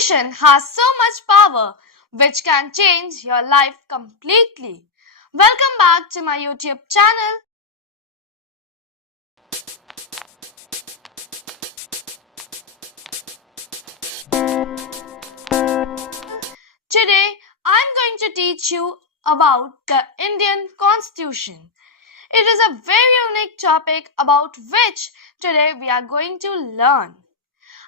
Imagination has so much power which can change your life completely. Welcome back to my YouTube channel. Today I'm going to teach you about the Indian Constitution. It is a very unique topic about which today we are going to learn.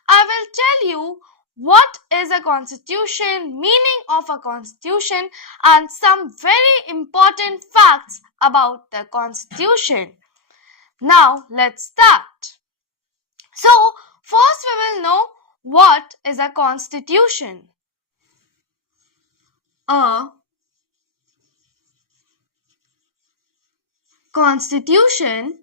I will tell you what is a constitution, meaning of a constitution, and some very important facts about the constitution. Now let's start. So first we will know what is a constitution. A constitution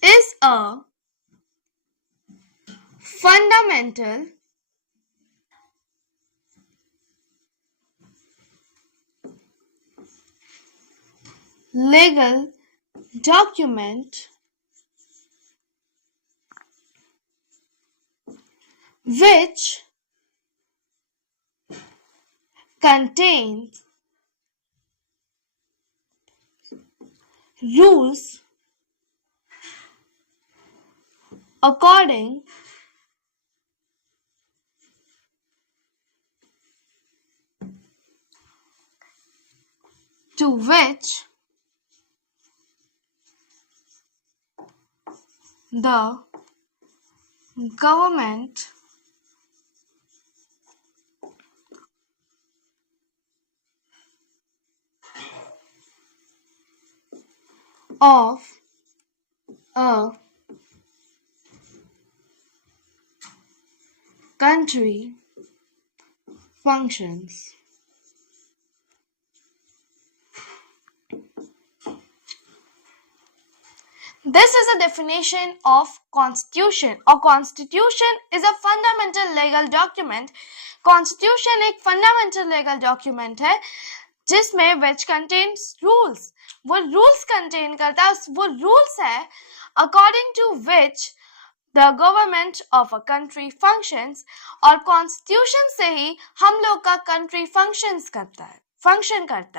is a fundamental legal document which contains rules according to which the government of a country functions. This is a definition of constitution. A constitution is a fundamental legal document. Constitution एक fundamental legal document है जिसमें which contains rules. वो rules contain करता है, वो rules है according to which the government of a country functions. और constitution से ही हम लोग का country function करता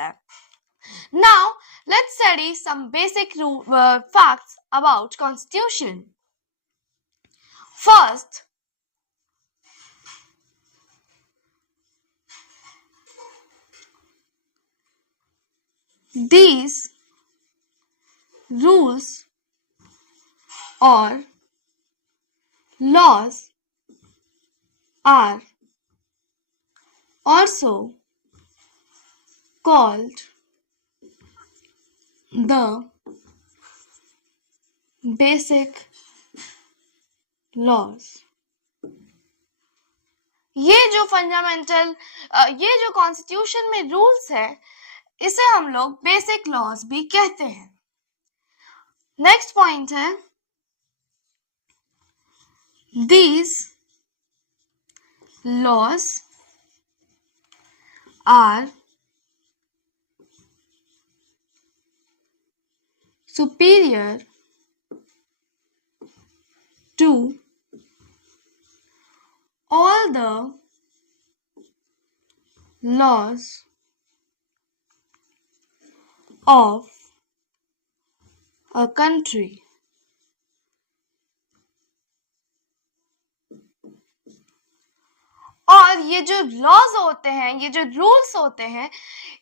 है. Now, let's study some basic facts about Constitution. First, these rules or laws are also called the basic laws. ये जो fundamental ये जो कॉन्स्टिट्यूशन में रूल्स है इसे हम लोग बेसिक लॉज भी कहते हैं. नेक्स्ट पॉइंट है these laws are superior to all the laws of a country. और ये जो लॉज होते हैं, ये जो रूल्स होते हैं,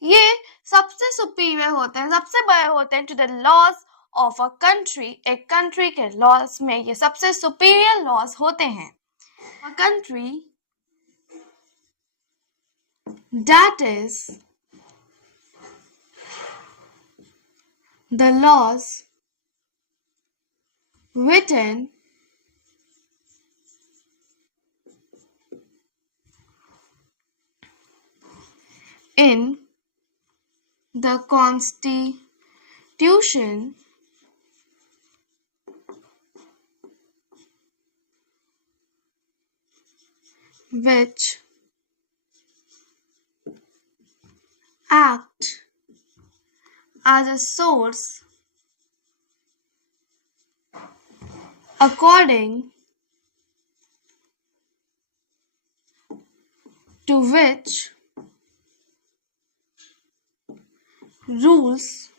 ये सबसे सुपीरियर होते हैं, सबसे बड़े होते हैं to the laws of a country. एक कंट्री के लॉज में ये सबसे सुपीरियर लॉज होते हैं. A country that is the laws written in the Constitution which act as a source according to which rules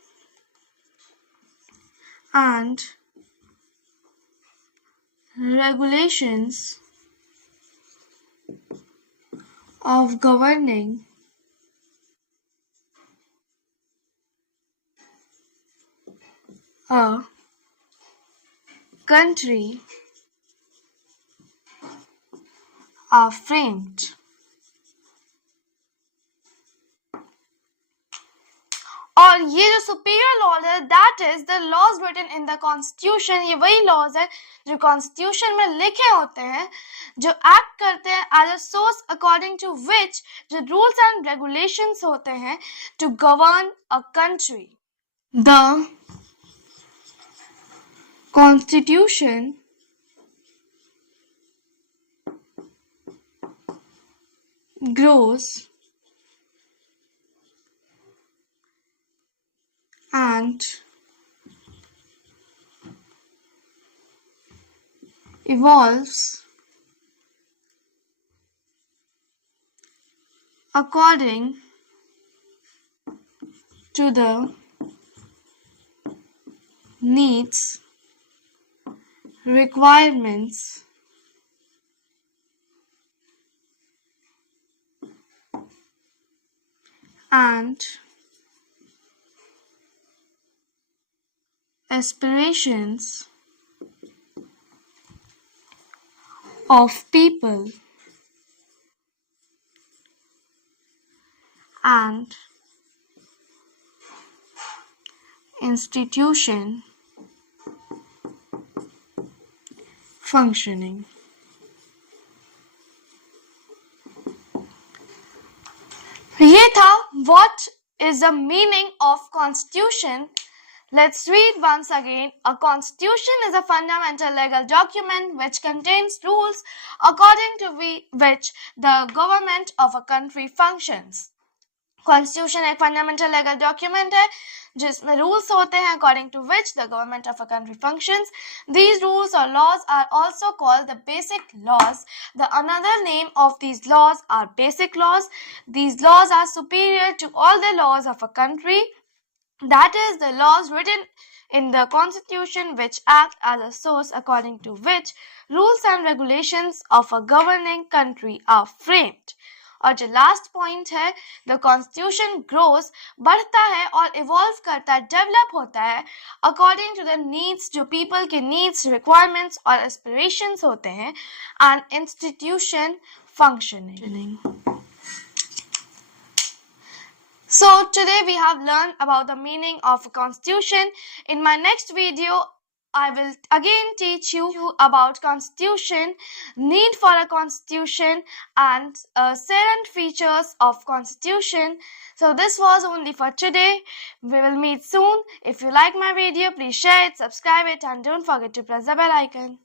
and regulations of governing a country are framed. और ये जो superior laws है that is the laws written in the constitution, ये वही laws है जो constitution में लिखे होते हैं, जो एक्ट करते हैं as a source according to which जो रूल्स एंड रेगुलेशंस होते हैं to govern a country. The constitution grows and evolves according to the needs, requirements, and aspirations of people and institution functioning. ये था what is the meaning of constitution. Let's read once again. A constitution is a fundamental legal document which contains rules according to which the government of a country functions. Constitution एक fundamental legal document है जिसमें rules होते हैं according to which the government of a country functions. These rules और laws are also called the basic laws. The another name of these laws are basic laws. These laws are superior to all the laws of a country. That is the laws written in the constitution which act as a source according to which rules and regulations of a governing country are framed. और जो last point है the constitution grows बढ़ता है और evolve करता है, develop होता है अकॉर्डिंग टू द नीड्स, जो पीपल के नीड्स, रिक्वायरमेंट्स और एस्पिरेशंस होते हैं and institution functioning. So today we have learned about the meaning of a constitution. In my next video, I will again teach you about constitution, need for a constitution and salient features of constitution. So this was only for today. We will meet soon. If you like my video, please share it, subscribe it and don't forget to press the bell icon.